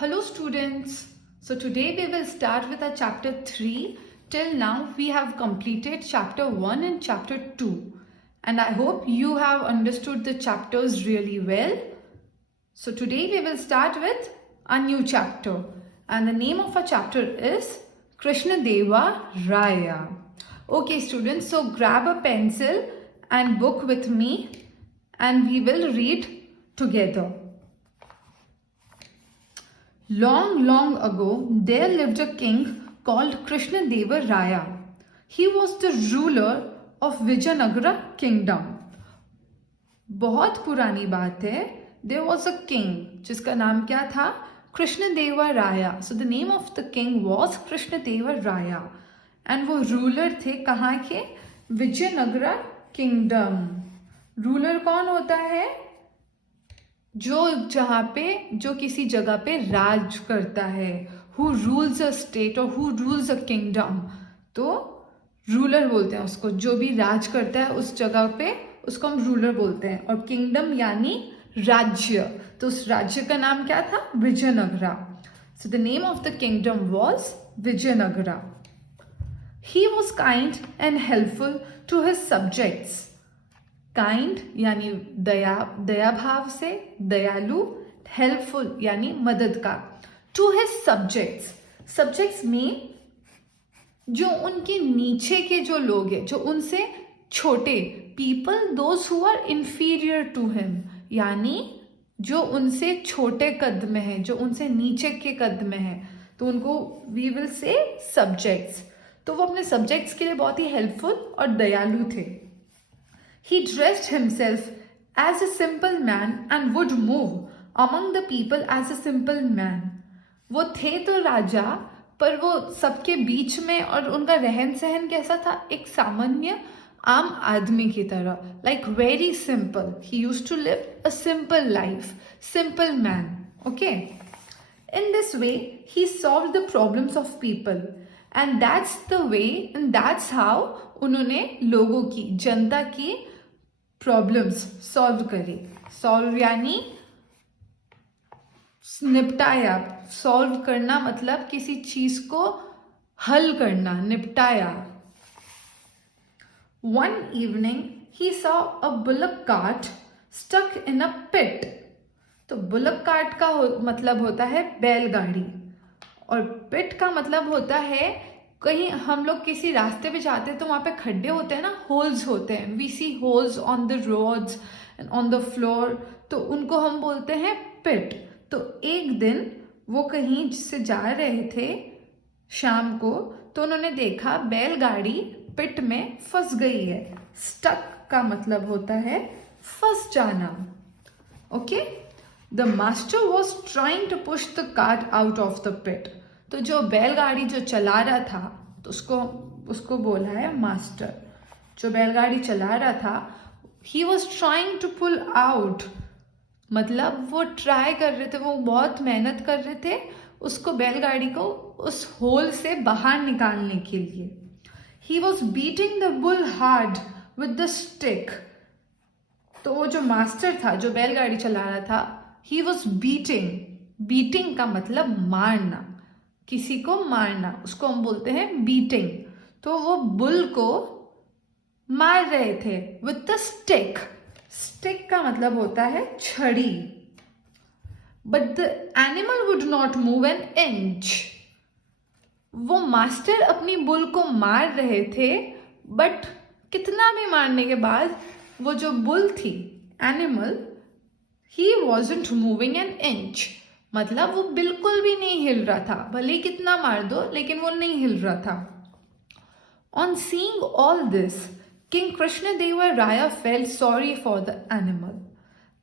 Hello students. So today we will start with our chapter 3. Till now we have completed chapter 1 and chapter 2. And I hope you have understood the chapters really well. So today we will start with a new chapter. And the name of our chapter is Krishna Deva Raya. Okay students, so grab a pencil and book with me and we will read together. Long, long ago, there lived a king called Krishna Deva Raya. He was the ruler of Vijayanagara kingdom. बहुत पुरानी बात है. There was a king जिसका नाम क्या था? कृष्ण देवा राया. So the name of the king was Krishna देवा राया. And वो रूलर थे कहाँ के? विजयनगरा किंगडम. रूलर कौन होता है? जो किसी जगह पे राज करता है. हु रूल्स अ स्टेट और हु रूल्स अ किंगडम. तो रूलर बोलते हैं उसको. जो भी राज करता है उस जगह पे उसको हम रूलर बोलते हैं. और किंगडम यानी राज्य. तो उस राज्य का नाम क्या था? Vijayanagara. So the name of the kingdom was Vijayanagara. He was kind and helpful to his subjects. Kind यानी दया भाव से, दयालु. हेल्पफुल यानी मदद का. टू हिज सब्जेक्ट्स में जो उनके नीचे के जो लोग हैं, जो उनसे छोटे, people those who are inferior to him, यानी जो उनसे छोटे कद में है, जो उनसे नीचे के कद में है, तो उनको वी विल से सब्जेक्ट्स. तो वो अपने सब्जेक्ट्स के लिए बहुत ही हेल्पफुल और दयालु थे. He dressed himself as a simple man and would move among the people as a simple man. वो थे तो राजा, पर वो सबके बीच में, और उनका रहन सहन कैसा था? एक सामान्य आम आदमी की तरह. Like very simple. He used to live a simple life. Simple man. Okay. In this way, he solved the problems of people. And that's the way, and that's how उन्होंने लोगों की, जनता की प्रॉब्लम्स सॉल्व करी. Solve यानी निपटाया. Solve करना मतलब किसी चीज को हल करना, निपटाया. One evening he saw a bullock cart stuck in a pit. तो बुलक कार्ट का मतलब होता है बैलगाड़ी, और पिट का मतलब होता है कहीं हम लोग किसी रास्ते पे जाते हैं तो वहाँ पे खड्डे होते हैं ना, होल्स होते हैं. We see holes on the roads and on the floor, तो उनको हम बोलते हैं पिट. तो एक दिन वो कहीं से जा रहे थे शाम को, तो उन्होंने देखा बैलगाड़ी पिट में फंस गई है. स्टक का मतलब होता है फंस जाना. Okay. The master was trying to push the cart out of the pit. तो जो बैलगाड़ी जो चला रहा था, तो उसको बोला है मास्टर. जो बैलगाड़ी चला रहा था, he was trying to pull out, मतलब वो ट्राई कर रहे थे, वो बहुत मेहनत कर रहे थे उसको, बैलगाड़ी को उस होल से बाहर निकालने के लिए. He was beating the bull hard with the stick. तो वो जो मास्टर था, जो बैलगाड़ी चला रहा था, ही वॉज बीटिंग का मतलब मारना, किसी को मारना, उसको हम बोलते हैं बीटिंग. तो वो बुल को मार रहे थे विद द स्टिक. स्टिक का मतलब होता है छड़ी. But the animal would not move an inch. वो मास्टर अपनी बुल को मार रहे थे, बट कितना भी मारने के बाद वो जो बुल थी, animal, he wasn't moving an inch. मतलब वो बिल्कुल भी नहीं हिल रहा था. भले कितना मार दो, लेकिन वो नहीं हिल रहा था. On seeing all this, king Krishna देवा राया felt sorry for the animal.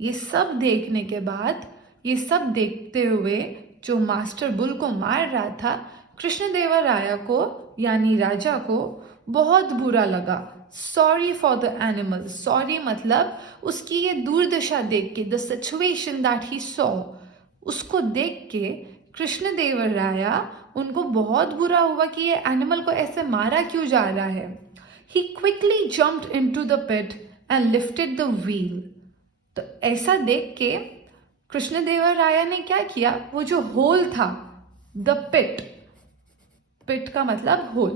ये सब देखने के बाद, ये सब देखते हुए जो मास्टर बुल को मार रहा था, कृष्ण देवा राया को यानी राजा को बहुत बुरा लगा. Sorry for the animal. Sorry मतलब उसकी ये दुर्दशा देख के, the situation that he saw, उसको देख के कृष्ण देव राया, उनको बहुत बुरा हुआ कि ये एनिमल को ऐसे मारा क्यों जा रहा है. He quickly jumped into the pit and lifted the wheel. तो ऐसा देख के कृष्णदेवराया ने क्या किया, वो जो होल था, द पिट, पिट का मतलब होल,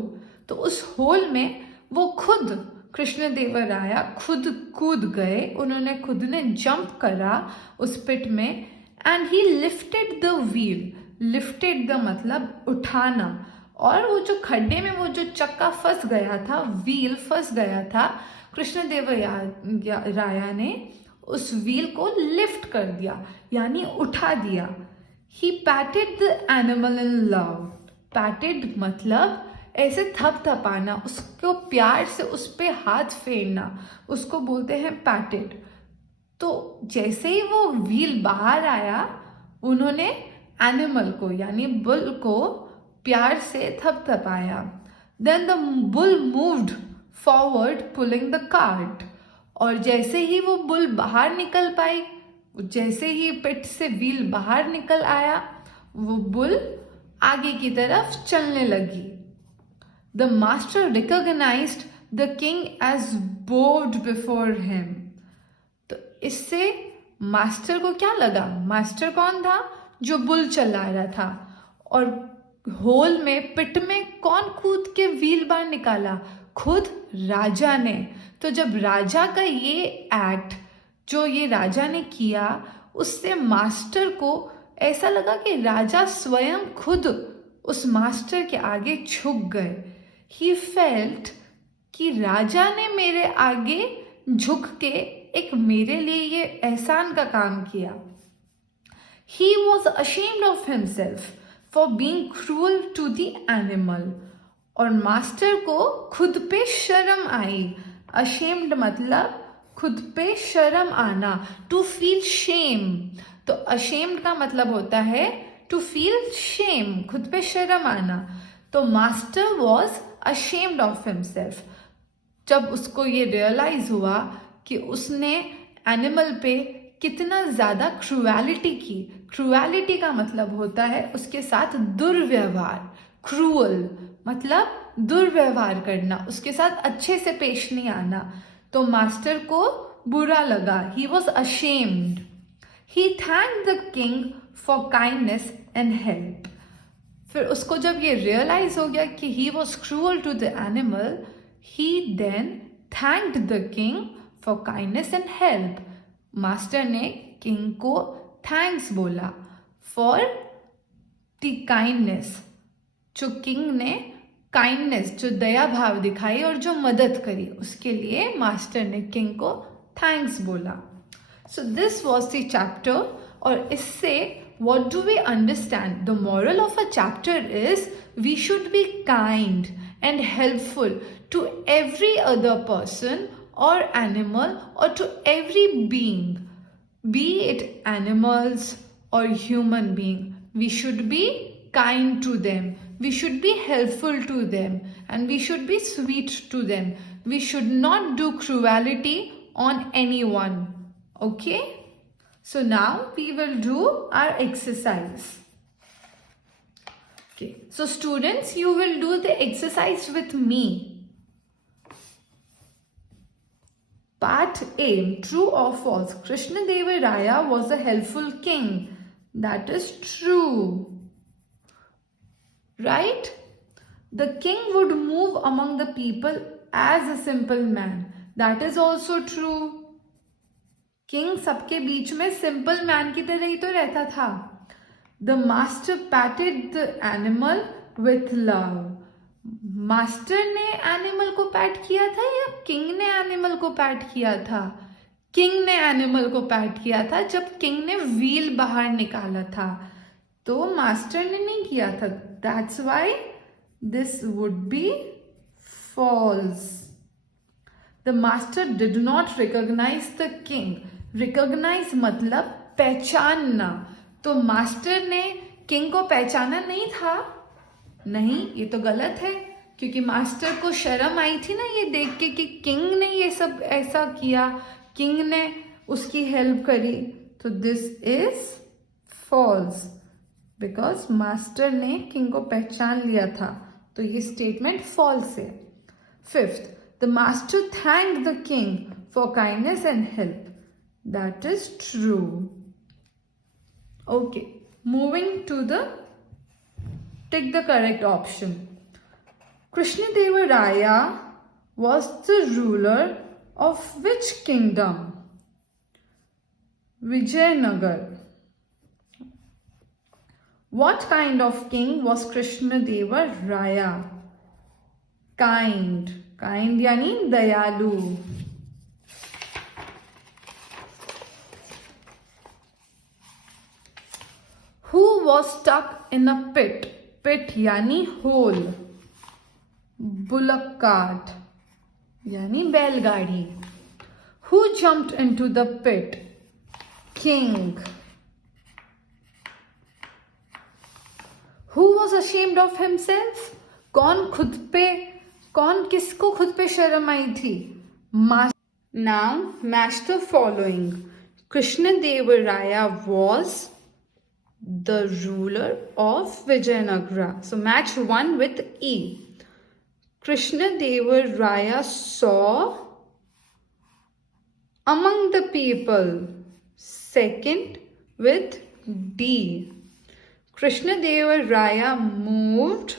तो उस होल में वो खुद, कृष्णदेवराया खुद कूद गए, उन्होंने खुद ने जंप करा उस पिट में, and he lifted the wheel, lifted the मतलब उठाना, और वो जो खड्डे में वो जो चक्का फंस गया था, व्हील फंस गया था, कृष्णदेवराया ने उस व्हील को लिफ्ट कर दिया, यानी उठा दिया। He patted the animal in love, patted मतलब ऐसे थपथपाना, उसको प्यार से उस पे हाथ फेरना, उसको बोलते हैं पैटेड। तो जैसे ही वो व्हील बाहर आया, उन्होंने एनिमल को यानी बुल को प्यार से थपथपाया। Then the bull moved forward pulling the cart, और जैसे ही वो बुल बाहर निकल पाई, जैसे ही पिट से व्हील बाहर निकल आया, वो बुल आगे की तरफ चलने लगी। The master recognised the king as board before him. तो इससे मास्टर को क्या लगा, मास्टर कौन था, जो बुल चला रहा था, और होल में, पिट में कौन कूद के व्हील बाहर निकाला, खुद राजा ने। तो जब राजा का ये एक्ट, जो ये राजा ने किया, उससे मास्टर को ऐसा लगा कि राजा स्वयं खुद उस मास्टर के आगे झुक गए। ही फेल्ट कि राजा ने मेरे आगे झुक के एक मेरे लिए ये एहसान का काम किया। He was ashamed of himself for being cruel to the animal, और मास्टर को खुद पे शर्म आई। ashamed मतलब खुद पे शर्म आना, to feel shame। तो ashamed का मतलब होता है to feel shame, खुद पे शर्म आना। तो master was ashamed of himself। जब उसको ये रियलाइज हुआ कि उसने एनिमल पे कितना ज़्यादा क्रूएलिटी की, क्रूएलिटी का मतलब होता है उसके साथ दुर्व्यवहार, क्रूअल मतलब दुर्व्यवहार करना, उसके साथ अच्छे से पेश नहीं आना, तो मास्टर को बुरा लगा। He was ashamed. He thanked the king for kindness and help. फिर उसको जब ये रियलाइज हो गया कि he was cruel to the animal, he then thanked the king for kindness and help। Master ने किंग को थैंक्स बोला फॉर द काइंडनेस, जो किंग ने काइंडनेस, जो दया भाव दिखाई और जो मदद करी, उसके लिए मास्टर ने किंग को थैंक्स बोला। So this was the chapter. और इससे what do we understand? The moral of a chapter is we should be kind and helpful to every other person or animal or to every being, be it animals or human being. We should be kind to them, we should be helpful to them, and we should be sweet to them. We should not do cruelty on anyone. Okay? So now we will do our exercise. Okay, so students, you will do the exercise with me. Part A, true or false? Krishnadeva was a helpful king. That is true. Right? The king would move among the people as a simple man. That is also true. King सबके बीच में simple man की तरह ही तो रहता था। The master पैटेड the animal with love. Master ने animal को PAT किया था या किंग ने एनिमल को पैट किया था? किंग ने एनिमल को पैट किया था जब किंग ने व्हील बाहर निकाला था, तो मास्टर ने नहीं किया था। That's why this would be false. The master did not recognise the king. Recognise मतलब पहचानना, तो मास्टर ने किंग को पहचाना नहीं था। नहीं, ये तो गलत है, क्योंकि मास्टर को शर्म आई थी ना ये देख के कि किंग ने ये सब ऐसा किया, किंग ने उसकी हेल्प करी। तो this is false because master ने किंग को पहचान लिया था, तो ये स्टेटमेंट फॉल्स है। Fifth, the master thanked the king for kindness and help. That is true. Okay, moving to the take the correct option. Krishnadevaraya was the ruler of which kingdom? Vijayanagar. What kind of king was Krishnadevaraya? Kind. Kind yani dayalu. Who was stuck in a pit? Pit yani hole. Bullock cart yani बैलगाड़ी. Who jumped into the pit? King. Who was ashamed of himself? कौन किसको खुद पे शर्म आई थी? Now match the following. Krishnadevaraya was the ruler of Vijayanagara. So match 1 with E. Krishnadevaraya saw among the people. Second with D. Krishnadevaraya moved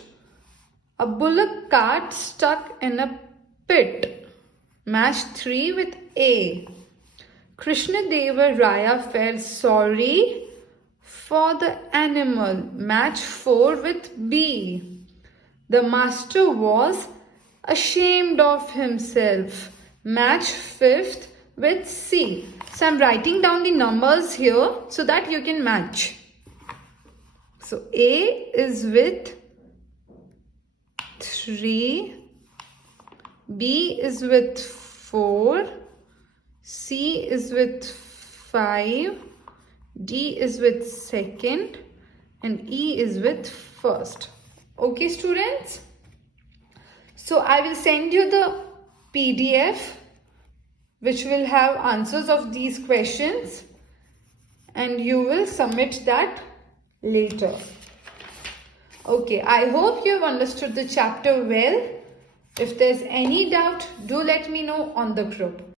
a bullock cart stuck in a pit. Match 3 with A. Krishnadevaraya felt sorry for the animal. Match 4 with B. The master was ashamed of himself. Match 5th with C. So I'm writing down the numbers here so that you can match. So A is with 3, B is with 4, C is with 5, D is with 2nd, and E is with 1st. Okay, students? So I will send you the PDF which will have answers of these questions, and you will submit that later. Okay, I hope you have understood the chapter well. If there's any doubt, do let me know on the group.